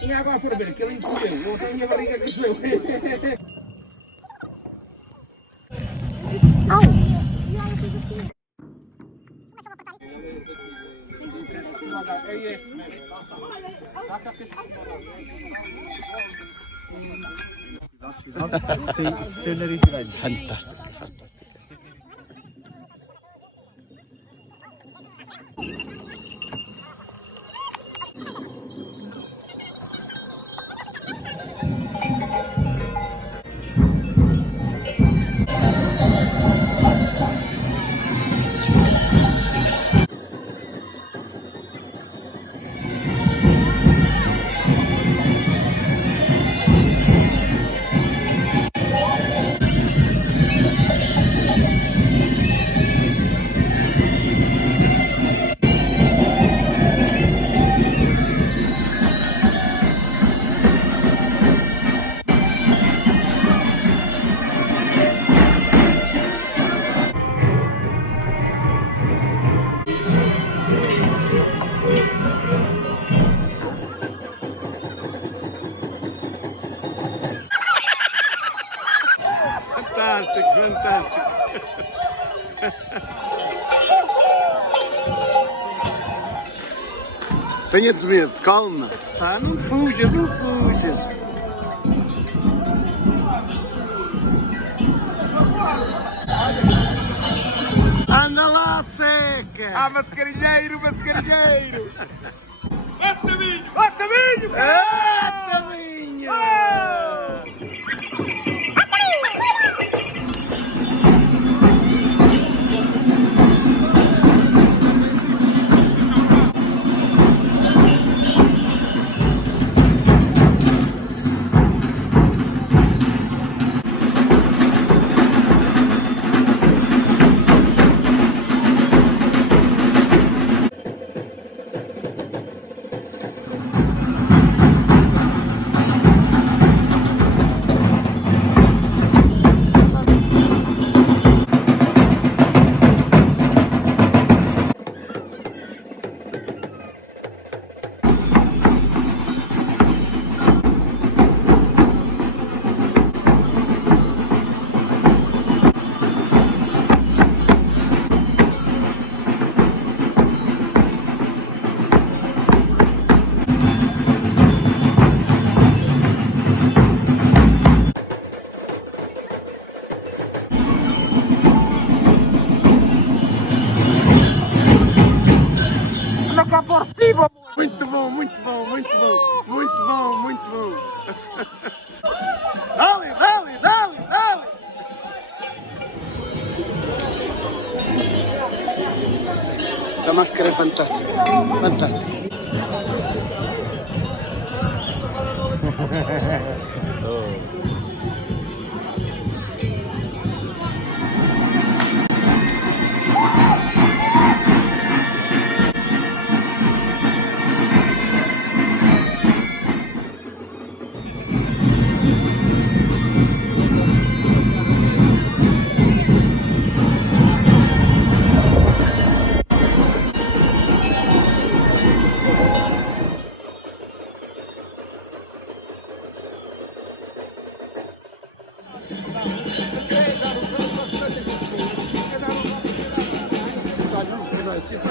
E agora for ver que ele encobeu, não tem a minha barriga que sou eu. É esse mesmo. Fantástico, fantástico. Fantástico, fantástico. Tenha de medo, calma. Ah, não fujas, não fujas. Anda lá, seca! Ah, mascarinheiro, mascarinheiro. Ó, Taminho, ó, Taminho. Taminho! Por cima. Muito bom, muito bom, muito bom, muito bom, muito bom. Dale, dale, dale, dale. A máscara é fantástica, fantástica.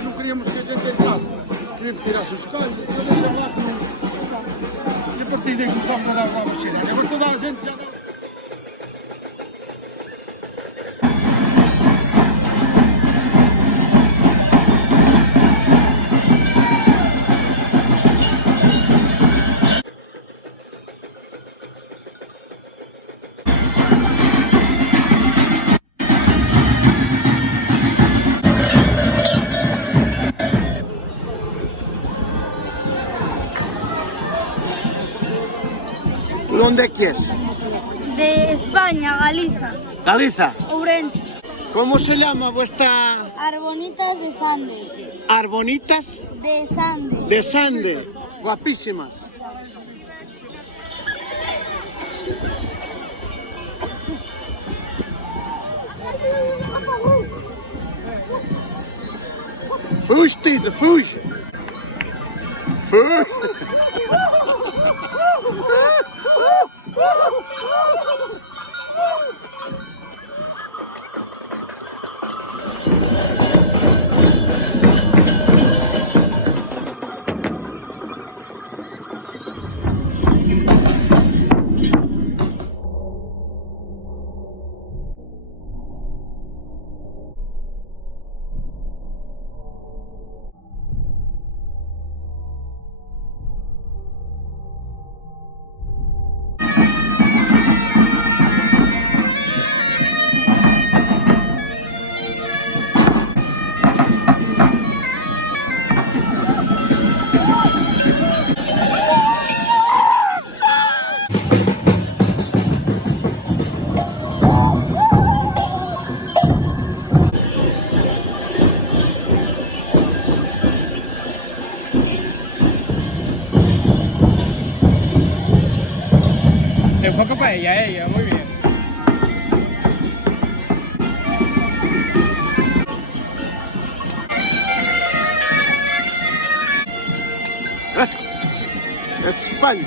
Não queríamos que a gente entrasse, queríamos que tirasse os calhos, só deixa lá com... E a partir daí começamos a dar uma mexida. Agora toda a gente já dá... ¿Dónde es que es? De España, Galiza, Galiza. Ourense, ¿Cómo se llama vuestra Arbonitas de Sande, arbonitas de Sande, de Sande? Guapísimas. Fuge, Tisa, fuge. Fuge. Enfoca para ella, muy bien. Es España.